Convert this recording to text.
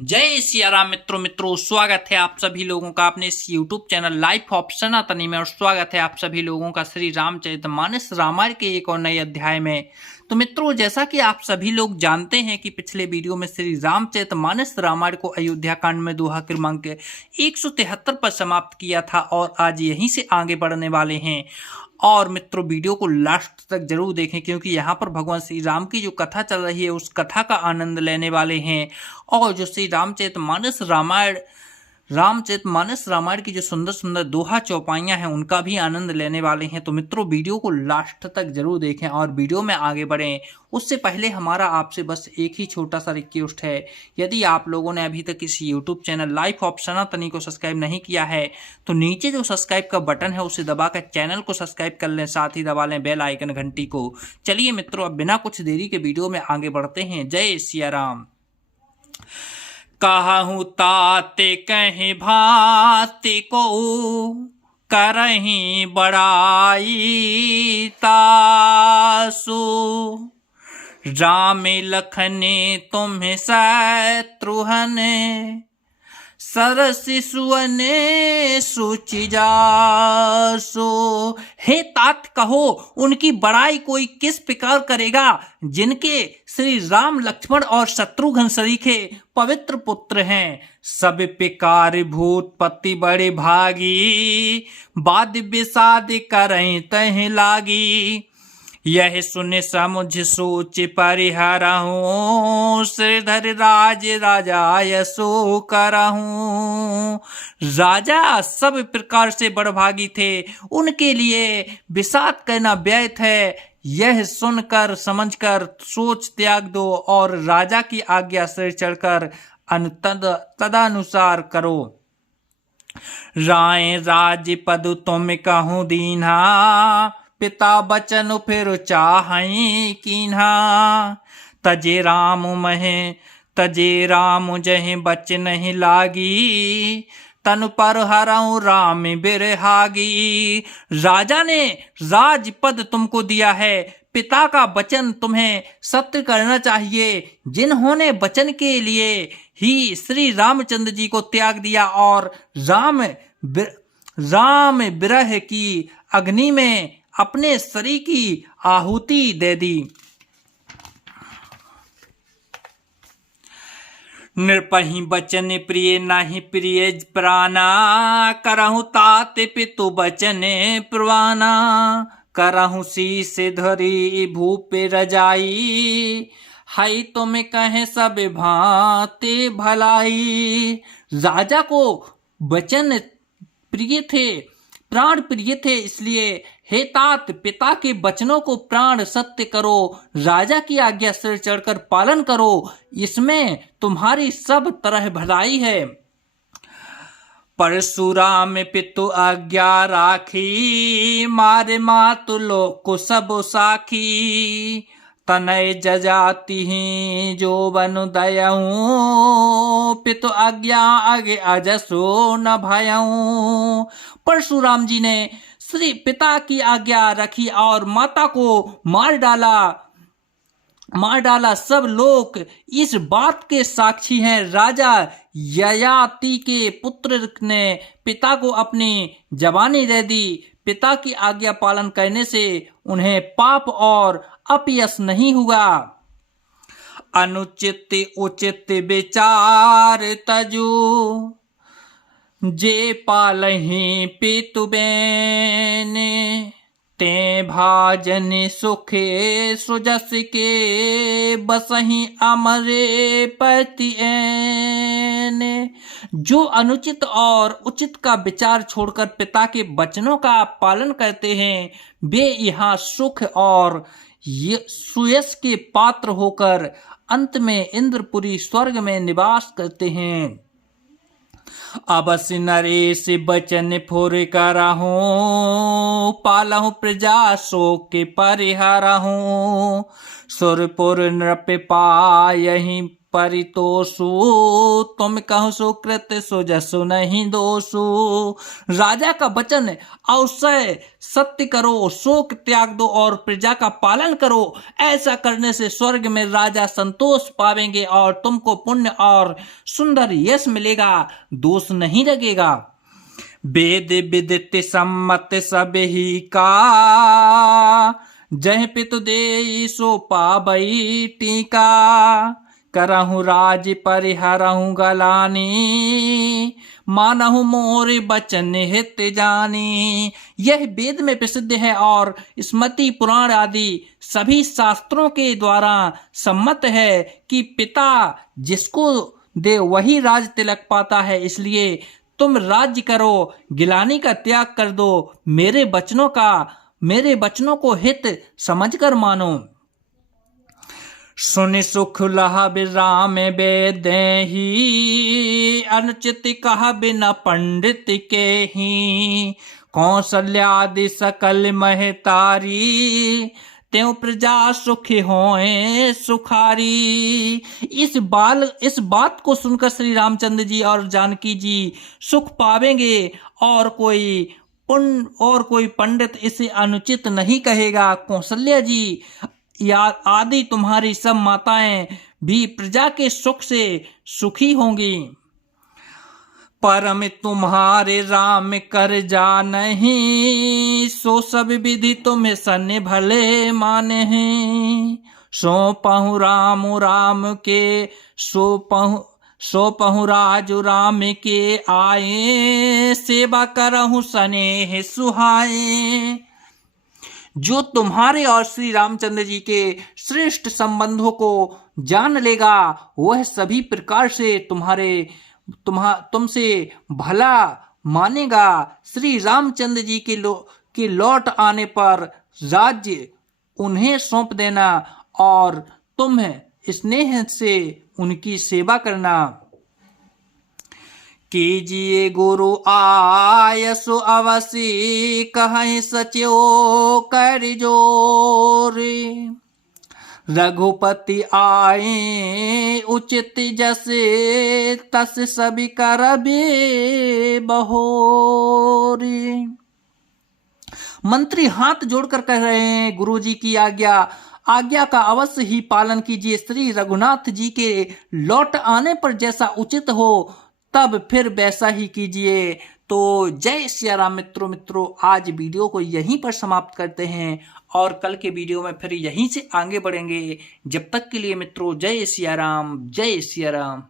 जय सिया राम मित्रों स्वागत है आप सभी लोगों का अपने इस YouTube चैनल लाइफ ऑफ सनातनी में। और स्वागत है आप सभी लोगों का श्री रामचरितमानस रामायण के एक और नए अध्याय में। तो मित्रों, जैसा कि आप सभी लोग जानते हैं कि पिछले वीडियो में श्री रामचरितमानस रामायण को अयोध्या कांड में दोहा क्रमांक 173 पर समाप्त किया था और आज यहीं से आगे बढ़ने वाले हैं। और मित्रों, वीडियो को लास्ट तक जरूर देखें क्योंकि यहाँ पर भगवान श्री राम की जो कथा चल रही है उस कथा का आनंद लेने वाले हैं। और जो श्री रामचरितमानस रामायण की जो सुंदर सुंदर दोहा चौपाइयाँ हैं उनका भी आनंद लेने वाले हैं। तो मित्रों, वीडियो को लास्ट तक जरूर देखें और वीडियो में आगे बढ़ें उससे पहले हमारा आपसे बस एक ही छोटा सा रिक्वेस्ट है। यदि आप लोगों ने अभी तक इस यूट्यूब चैनल लाइफ ऑफ सनातनी को सब्सक्राइब नहीं किया है तो नीचे जो सब्सक्राइब का बटन है उसे दबाकर चैनल को सब्सक्राइब कर लें, साथ ही दबा लें बेल आइकन घंटी को। चलिए मित्रों, अब बिना कुछ देरी के वीडियो में आगे बढ़ते हैं। जय सिया राम। कहूँ ताते कहीं भांति को करहीं बड़ाई तासु, राम लखने तुम्हें शत्रुहने सरसि सुअने सुचि जासो। हे तात, कहो उनकी बड़ाई कोई किस प्रकार करेगा जिनके श्री राम लक्ष्मण और शत्रुघ्न सरीखे पवित्र पुत्र हैं। सब पिकार भूत पति बड़े भागी, बाद विषाद करें तह लागी। यह सुन समुझ सोच परिहरहूँ, श्रीधर राज राजा यसो करहूँ। राजा सब प्रकार से बड़भागी थे, उनके लिए विषाद करना व्यर्थ है। यह सुनकर समझकर सोच त्याग दो और राजा की आज्ञा से चढ़कर तदानुसार करो। राय राज पद तुम कहूँ दीन्हा, पिता बचन फिर चाहई कीन्हा। तजे राम जहि बच नहीं लागी, तन पर हरऊं राम बिरहागी। राजा ने राजपद तुमको दिया है, पिता का वचन तुम्हें सत्य करना चाहिए। जिन्होंने वचन के लिए ही श्री रामचंद्र जी को त्याग दिया और राम विरह की अग्नि में अपने शरीर की आहुति दे दी। नृपहि बचन प्रिय नाही प्रिय प्राणा, करहु तात पितु बचन प्रवाना। करहु शीस धरी भूप रजाई, हाई तुम कहे सब भांति भलाई। राजा को वचन प्रिय थे, प्राण प्रिय थे, इसलिए हे तात, पिता के वचनों को प्राण सत्य करो, राजा की आज्ञा सिर चढ़कर पालन करो, इसमें तुम्हारी सब तरह भलाई है। परशुराम पितु आज्ञा राखी, मारे मातु लोक को सब साखी। तनय जजाति ही जो बनु दयऊं, पितु आज्ञा आगे अजसो न भयऊं। परशुराम जी ने श्री पिता की आज्ञा रखी और माता को मार डाला। सब लोग इस बात के साक्षी हैं। राजा ययाति के पुत्र ने पिता को अपनी जवानी दे दी। पिता की आज्ञा पालन करने से उन्हें पाप और अपयश नहीं हुआ। अनुचित उचित विचार तजु, जे पालहि पितु बेने। ते भाजन सुखे सुजस के, बसहि अमरे पति एने। जो अनुचित और उचित का विचार छोड़कर पिता के वचनों का पालन करते हैं वे यहाँ सुख और सुयश के पात्र होकर अंत में इंद्रपुरी स्वर्ग में निवास करते हैं। अबस नरेश बचन फुर करहूं, पालहूं प्रजा शोक के परिहरहूं। सुरपुर नृप पायहि परितोषु, तुम कहो सुकृत सो जसु नहीं दोषु। राजा का वचन अवश्य सत्य करो, शोक त्याग दो और प्रजा का पालन करो। ऐसा करने से स्वर्ग में राजा संतोष पावेंगे और तुमको पुण्य और सुंदर यश मिलेगा, दोष नहीं लगेगा। वेद विदित सम्मत सब ही का, जह पितु दे सो पाबई टीका। करहु राज परिहरहु गलानी, मानहु मोर बचन हित जानी। यह वेद में प्रसिद्ध है और स्मृति पुराण आदि सभी शास्त्रों के द्वारा सम्मत है कि पिता जिसको दे वही राज तिलक पाता है। इसलिए तुम राज्य करो, गिलानी का त्याग कर दो, मेरे वचनों को हित समझकर मानो। सुनि सुख लह विराम वेद ही, अनुचित कह बिना पंडित के ही। कौशल्यादि सकल महतारी, त्यों प्रजा सुखी होए सुखारी। इस बात को सुनकर श्री रामचंद्र जी और जानकी जी सुख पावेंगे और कोई पंडित इसे अनुचित नहीं कहेगा। कौशल्या जी या आदि तुम्हारी सब माताएं भी प्रजा के सुख से सुखी होंगी। परम तुम्हारे राम कर जा नहीं, सो सब विधि तुम्हें सन्ने भले माने हैं। सो पहु राम के सो पहु राजु राम के आए, सेवा करहु स्नेह सुहाए। जो तुम्हारे और श्री रामचंद्र जी के श्रेष्ठ संबंधों को जान लेगा वह सभी प्रकार से तुमसे भला मानेगा। श्री रामचंद्र जी के लौट आने पर राज्य उन्हें सौंप देना और तुम स्नेह से उनकी सेवा करना। कीजिए गुरु आयसु अवसी, कहीं सचो कर जोरी। रघुपति आए उचित जसे, तस सभी करबे बहोरी। मंत्री हाथ जोड़कर कह रहे हैं, गुरुजी की आज्ञा का अवश्य ही पालन कीजिए। श्री रघुनाथ जी के लौट आने पर जैसा उचित हो तब फिर वैसा ही कीजिए। तो जय सिया राम मित्रों, आज वीडियो को यहीं पर समाप्त करते हैं और कल के वीडियो में फिर यहीं से आगे बढ़ेंगे। जब तक के लिए मित्रों, जय सिया राम, जय सिया राम।